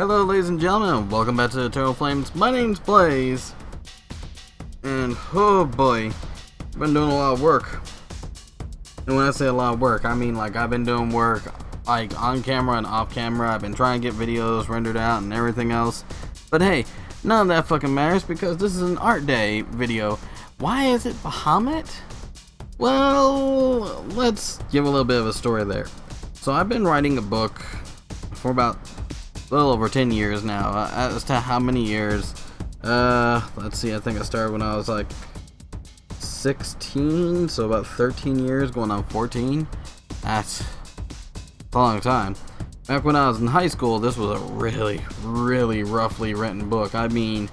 Hello ladies and gentlemen, welcome back to Eternal Flames. My name's Blaze, and oh boy, I've been doing a lot of work. And when I say a lot of work, I mean like I've been doing work like on camera and off camera. I've been trying to get videos rendered out and everything else. But hey, none of that fucking matters because this is an ArtDay video. Why is it Bahamet? Well, let's give a little bit of a story there. So I've been writing a book for about a little over 10 years now. As to how many years, let's see, I think I started when I was like 16, so about 13 years going on 14. That's a long time. Back when I was in high school, this was a really roughly written book. I mean,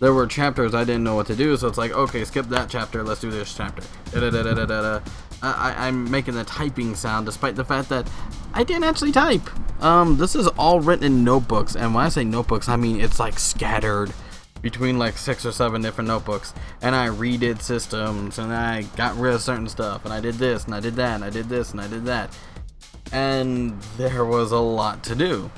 there were chapters I didn't know what to do, so it's like, okay, skip that chapter, let's do this chapter. I'm making the typing sound despite the fact that I didn't actually type. This is all written in notebooks, and when I say notebooks, I mean it's like scattered between like 6 or 7 different notebooks, and I redid systems, and I got rid of certain stuff, and I did this, and I did that, and I did this, and I did that, and there was a lot to do.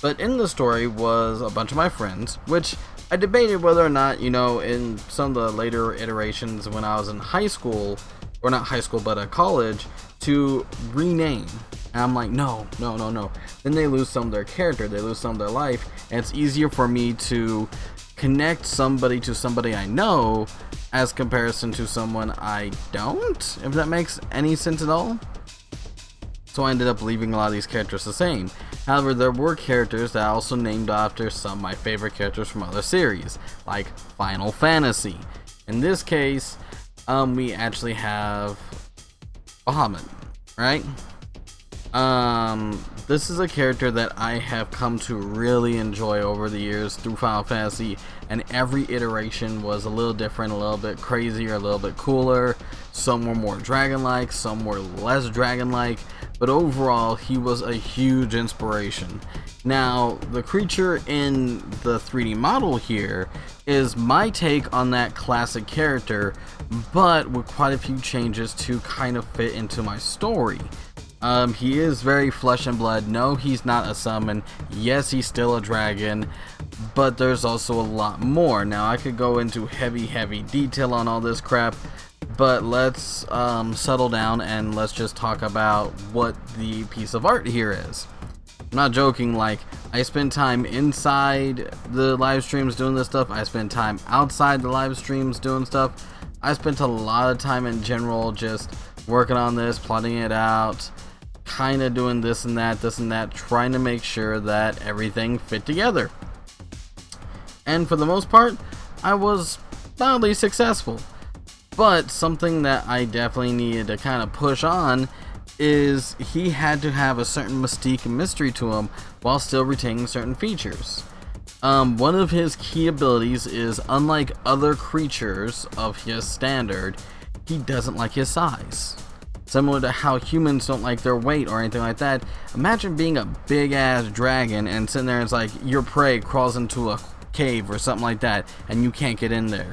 But in the story was a bunch of my friends, which I debated whether or not, you know, in some of the later iterations when I was in high school, or not high school, but college, to rename. And I'm like, no. Then they lose some of their character, they lose some of their life, and it's easier for me to connect somebody to somebody I know as comparison to someone I don't, if that makes any sense at all. So I ended up leaving a lot of these characters the same. However, there were characters that I also named after some of my favorite characters from other series, like Final Fantasy. In this case, we actually have Bahamet, right? This is a character that I have come to really enjoy over the years through Final Fantasy, and every iteration was a little different, a little bit crazier, a little bit cooler. Some were more dragon-like, some were less dragon-like, but overall he was a huge inspiration. Now, the creature in the 3D model here is my take on that classic character, but with quite a few changes to kind of fit into my story. He is very flesh and blood. No, he's not a summon. Yes, he's still a dragon, but there's also a lot more. Now, I could go into heavy detail on all this crap, but let's settle down and let's just talk about what the piece of art here is. I'm not joking, like, I spend time inside the live streams doing this stuff. I spend time outside the live streams doing stuff. I spent a lot of time in general just working on this, plotting it out, kind of doing this and that, trying to make sure that everything fit together. And for the most part, I was mildly successful. But something that I definitely needed to kind of push on is he had to have a certain mystique and mystery to him while still retaining certain features. One of his key abilities is, unlike other creatures of his standard, he doesn't like his size. Similar to how humans don't like their weight or anything like that. Imagine being a big ass dragon and sitting there and it's like your prey crawls into a cave or something like that and you can't get in there.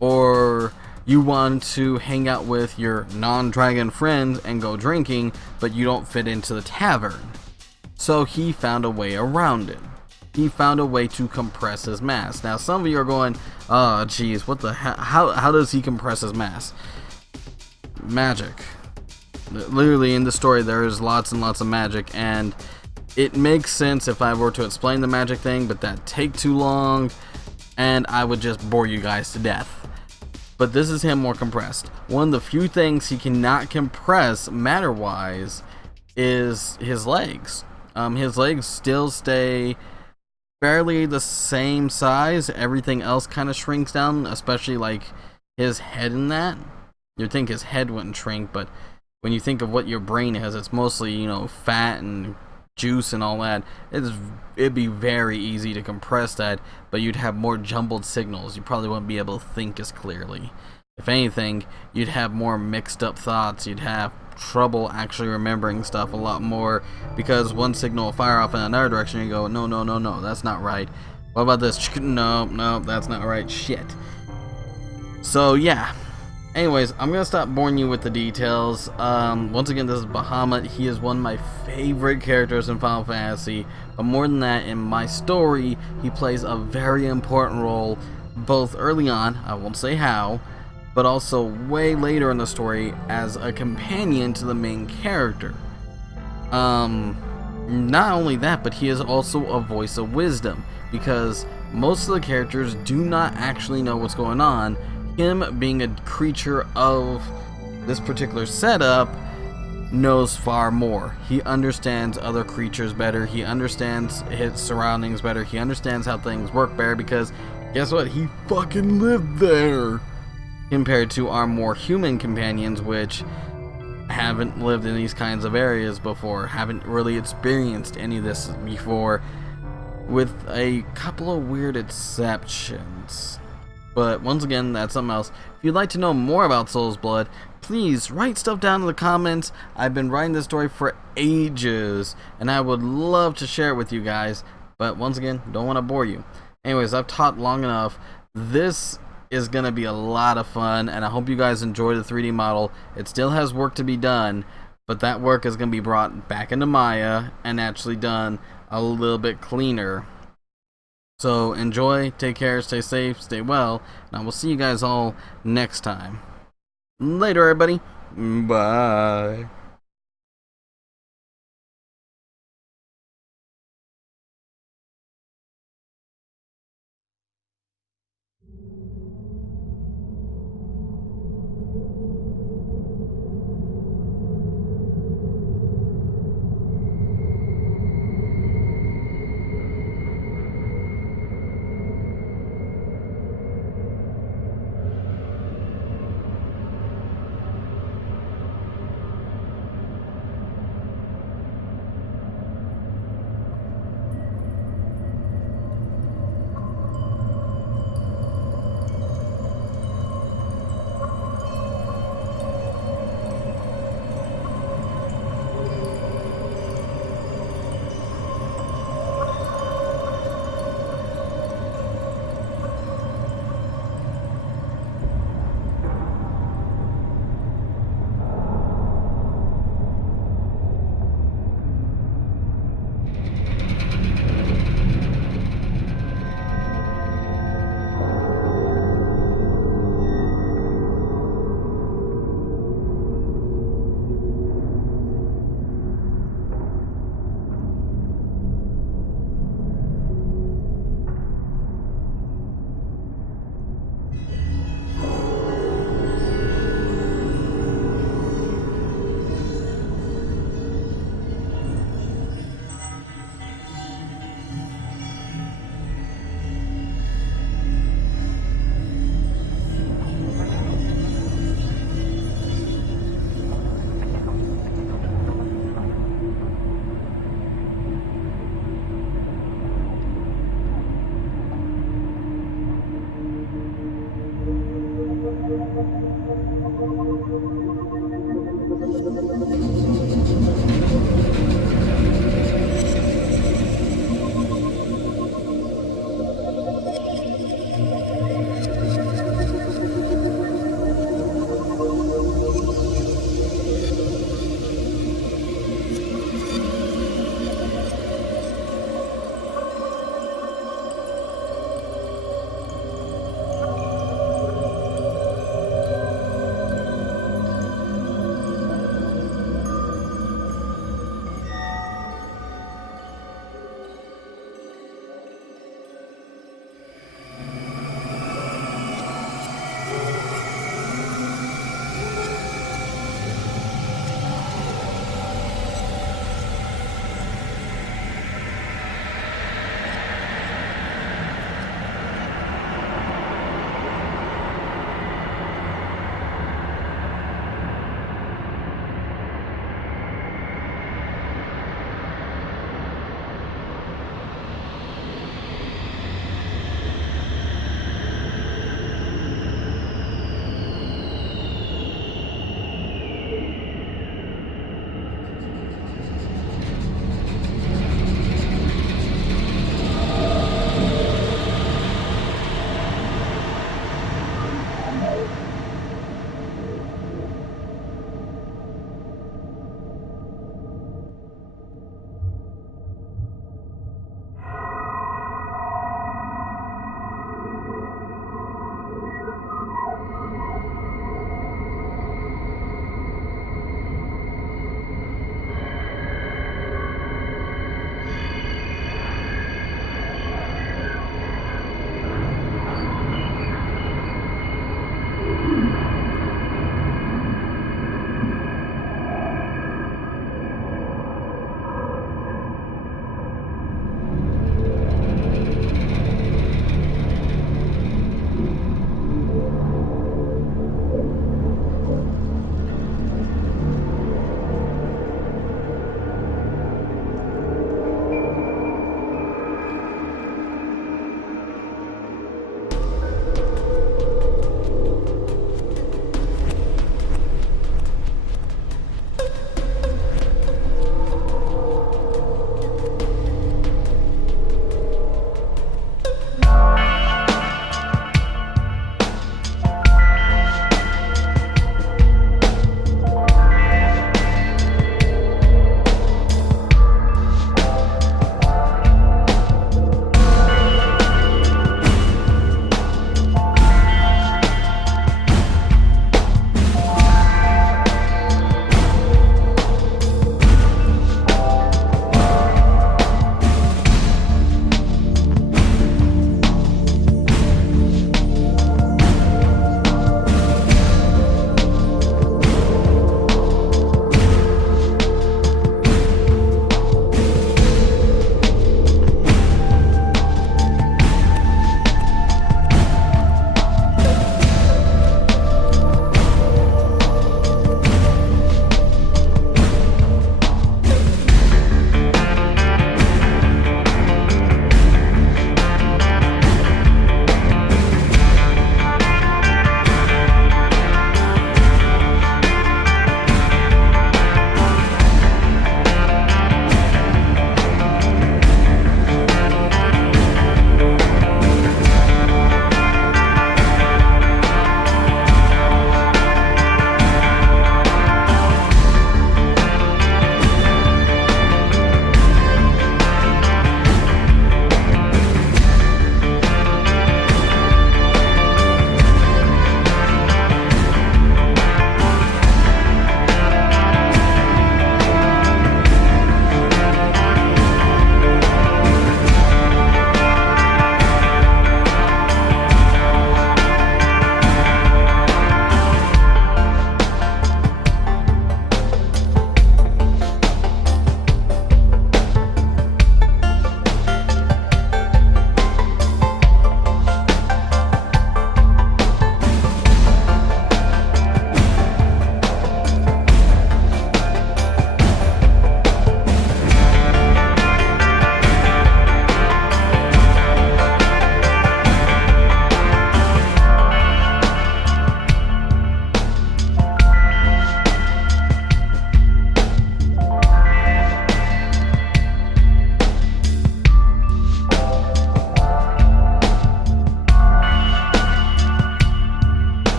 Or you want to hang out with your non-dragon friends and go drinking, but you don't fit into the tavern. So he found a way around it. He found a way to compress his mass. Now some of you are going, oh geez, what the hell? How does he compress his mass? Magic. Literally in the story there is lots and lots of magic, and it makes sense if I were to explain the magic thing, but that'd take too long and I would just bore you guys to death. But this is him more compressed. One of the few things he cannot compress matter wise is his legs. His legs still stay fairly the same size. Everything else kind of shrinks down, especially like his head in that. You'd think his head wouldn't shrink, but when you think of what your brain has, it's mostly, you know, fat and juice and all that. It'd be very easy to compress that, but you'd have more jumbled signals. You probably wouldn't be able to think as clearly. If anything, you'd have more mixed up thoughts. You'd have trouble actually remembering stuff a lot more, because one signal will fire off in another direction and you go, no, that's not right. What about this? No, that's not right. Shit. So yeah. Anyways, I'm gonna stop boring you with the details. Once again, this is Bahamet. He is one of my favorite characters in Final Fantasy, but more than that, in my story, he plays a very important role, both early on, I won't say how, but also way later in the story as a companion to the main character. Not only that, but he is also a voice of wisdom, because most of the characters do not actually know what's going on. Him being a creature of this particular setup knows far more. He understands other creatures better, he understands his surroundings better, he understands how things work better, because guess what? He fucking lived there! Compared to our more human companions, which haven't lived in these kinds of areas before, haven't really experienced any of this before, with a couple of weird exceptions. But once again, that's something else. If you'd like to know more about Soul's Blood, please write stuff down in the comments. I've been writing this story for ages, and I would love to share it with you guys, but once again, don't want to bore you. Anyways, I've talked long enough. This is going to be a lot of fun, and I hope you guys enjoy the 3D model. It still has work to be done, but that work is going to be brought back into Maya and actually done a little bit cleaner. So enjoy, take care, stay safe, stay well, and I will see you guys all next time. Later, everybody. Bye.